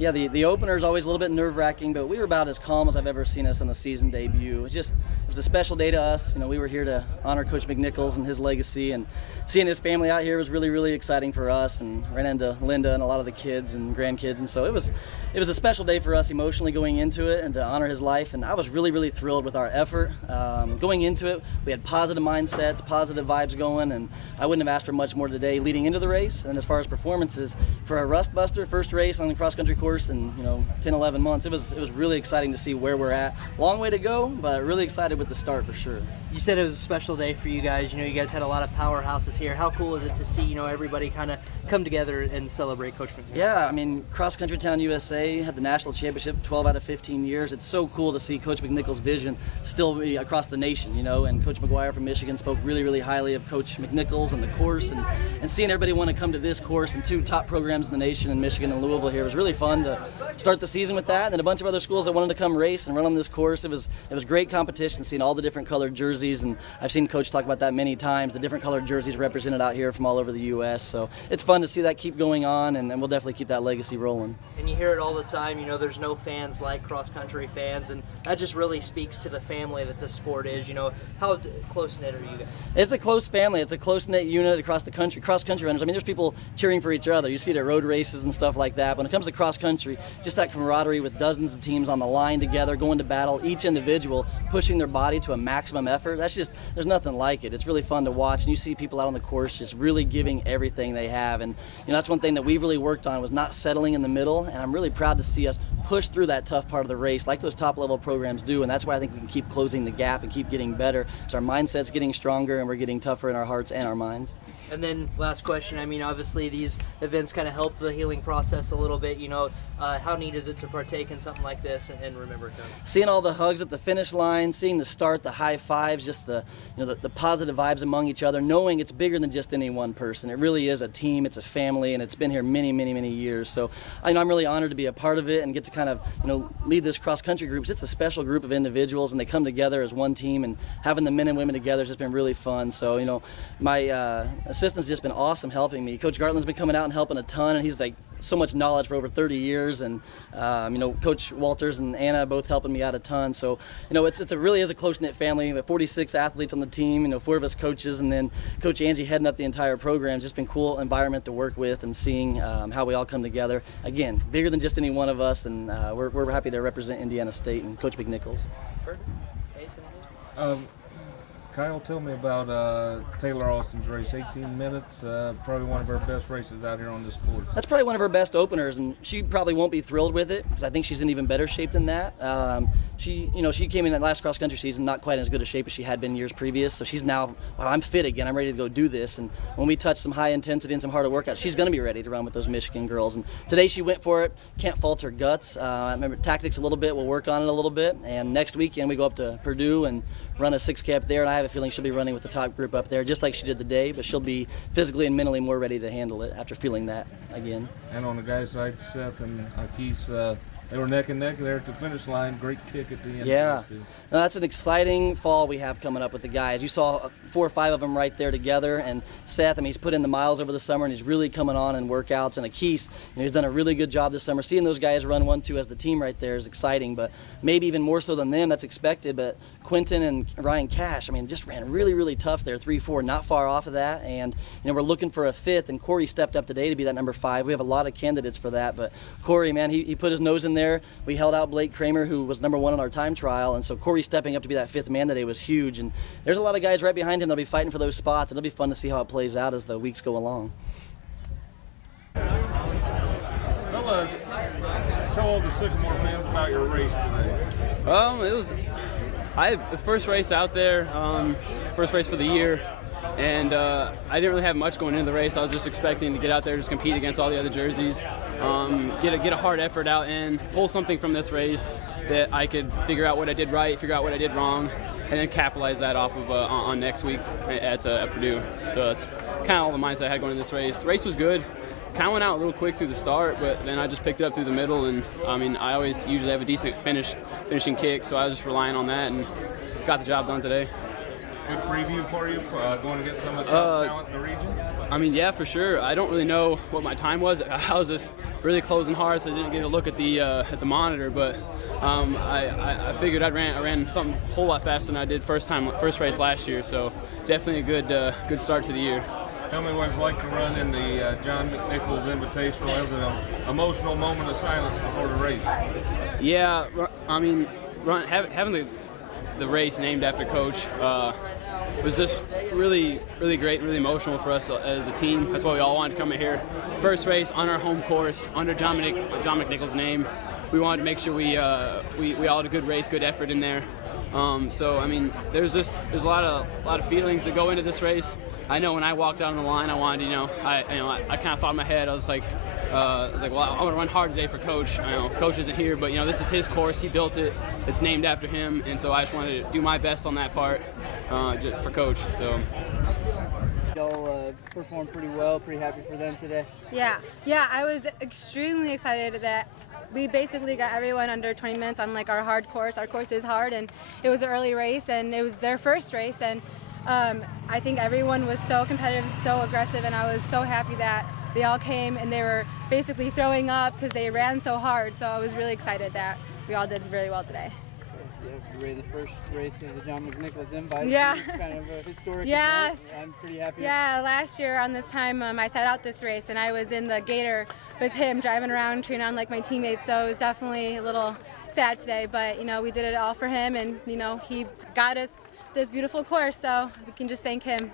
Yeah, the opener is always a little bit nerve-wracking, but we were about as calm as I've ever seen us on a season debut. It was a special day to us. We were here to honor Coach McNichols and his legacy, and seeing his family out here was really, really exciting for us, and ran into Linda and a lot of the kids and grandkids, and so it was a special day for us emotionally going into it and to honor his life, and I was really, really thrilled with our effort. Going into it, we had positive mindsets, positive vibes going, and I wouldn't have asked for much more today leading into the race. And as far as performances, for a Rust Buster, first race on the cross-country course in 10, 11 months, it was really exciting to see where we're at. Long way to go, but really excited with the start for sure. You said it was a special day for you guys. You guys had a lot of powerhouses here. How cool is it to see, everybody kind of come together and celebrate Coach McNichols? Yeah, Cross Country Town USA had the national championship 12 out of 15 years. It's so cool to see Coach McNichols' vision still be across the nation, and Coach McGuire from Michigan spoke really, really highly of Coach McNichols and the course, and seeing everybody want to come to this course and two top programs in the nation in Michigan and Louisville here was really fun to start the season with that, and then a bunch of other schools that wanted to come race and run on this course. It was great competition, seeing all the different colored jerseys, and I've seen Coach talk about that many times, the different colored jerseys represented out here from all over the U.S. So it's fun to see that keep going on, and we'll definitely keep that legacy rolling. And you hear it all the time, there's no fans like cross-country fans, and that just really speaks to the family that this sport is. How close-knit are you guys? It's a close family. It's a close-knit unit across the country. Cross-country runners, there's people cheering for each other. You see it at road races and stuff like that. When it comes to cross-country, just that camaraderie with dozens of teams on the line together, going to battle, each individual pushing their body to a maximum effort. There's nothing like it. It's really fun to watch, and you see people out on the course just really giving everything they have. And that's one thing that we've really worked on, was not settling in the middle, and I'm really proud to see us push through that tough part of the race like those top-level programs do, and that's why I think we can keep closing the gap and keep getting better. So our mindset's getting stronger, and we're getting tougher in our hearts and our minds. And then last question, obviously these events kind of help the healing process a little bit. How neat is it to partake in something like this and remember it? Seeing all the hugs at the finish line, seeing the start, the high fives, just the positive vibes among each other, knowing it's bigger than just any one person. It really is a team, it's a family, and it's been here many, many, many years. So I'm really honored to be a part of it and get to kind of lead this cross-country group. It's a special group of individuals, and they come together as one team, and having the men and women together has just been really fun. So my assistant's just been awesome helping me. Coach Gartland's been coming out and helping a ton, and he's so much knowledge for over 30 years, and Coach Walters and Anna both helping me out a ton. So it really is a close-knit family. We have 46 athletes on the team, 4 of us coaches, and then Coach Angie heading up the entire program. It's just been cool environment to work with, and seeing how we all come together. Again, bigger than just any one of us, and we're happy to represent Indiana State and Coach McNichols. Perfect. Kyle, tell me about Taylor Austin's race, 18 minutes, probably one of her best races out here on this course. That's probably one of her best openers, and she probably won't be thrilled with it because I think she's in even better shape than that. She came in that last cross-country season not quite as good a shape as she had been years previous, so she's now, I'm fit again, I'm ready to go do this, and when we touch some high intensity and some harder workouts, she's going to be ready to run with those Michigan girls, and today she went for it. Can't fault her guts. I remember tactics a little bit, we'll work on it a little bit, and next weekend we go up to Purdue and run a 6-cap there, and I have a feeling she'll be running with the top group up there, just like she did today, but she'll be physically and mentally more ready to handle it after feeling that again. And on the guys' side, Seth and Akis, they were neck and neck there at the finish line. Great kick at the end. Yeah, now, that's an exciting fall we have coming up with the guys. You saw 4 or 5 of them right there together, and Seth, he's put in the miles over the summer, and he's really coming on in workouts, and Akis, he's done a really good job this summer. Seeing those guys run 1-2 as the team right there is exciting, but maybe even more so than them, that's expected. But Quentin and Ryan Cash, just ran really, really tough there, 3-4, not far off of that, and we're looking for a 5th, and Corey stepped up today to be that number 5. We have a lot of candidates for that, but Corey, he put his nose in there. We held out Blake Kramer, who was number 1 on our time trial, and so Corey stepping up to be that 5th man today was huge, and there's a lot of guys right behind him that'll be fighting for those spots. It'll be fun to see how it plays out as the weeks go along. Well, tell all the Sycamore fans about your race today. It was the first race out there, first race for the year, and I didn't really have much going into the race. I was just expecting to get out there, just compete against all the other jerseys, get a hard effort out and pull something from this race that I could figure out what I did right, figure out what I did wrong, and then capitalize that off of on next week at Purdue. So that's kind of all the mindset I had going into this race. The race was good. Kind of went out a little quick through the start, but then I just picked it up through the middle, and I always usually have a decent finishing kick, so I was just relying on that and got the job done today. Good preview for you going against some of the top talent in the region? Yeah, for sure. I don't really know what my time was. I was just really closing hard, so I didn't get a look at the monitor. But I figured I ran something a whole lot faster than I did first race last year. So definitely a good start to the year. Tell me what it's like to run in the John McNichols Invitational. It was an emotional moment of silence before the race. Yeah, I mean, having the race named after Coach was just really great, really emotional for us as a team. That's why we all wanted to come in here. First race on our home course under John McNichols' name. We wanted to make sure we all had a good race, good effort in there. So I mean, there's a lot of feelings that go into this race. I know when I walked out on the line, I wanted, I kind of thought in my head, I was like, well, I'm gonna run hard today for Coach. Coach isn't here, but this is his course. He built it. It's named after him, and so I just wanted to do my best on that part for Coach. So. Y'all performed pretty well. Pretty happy for them today. Yeah, I was extremely excited that we basically got everyone under 20 minutes on like our hard course. Our course is hard, and it was an early race, and it was their first race, and I think everyone was so competitive, so aggressive, and I was so happy that they all came and they were basically throwing up because they ran so hard. So I was really excited that we all did really well today. Yeah, you ran the first race of the John McNichols Invite. Yeah. Kind of a historic Yes. event. I'm pretty happy. Yeah, last year on this time I set out this race and I was in the Gator with him driving around, cheering on like my teammates. So it was definitely a little sad today, but we did it all for him, and he got us this beautiful course. So we can just thank him.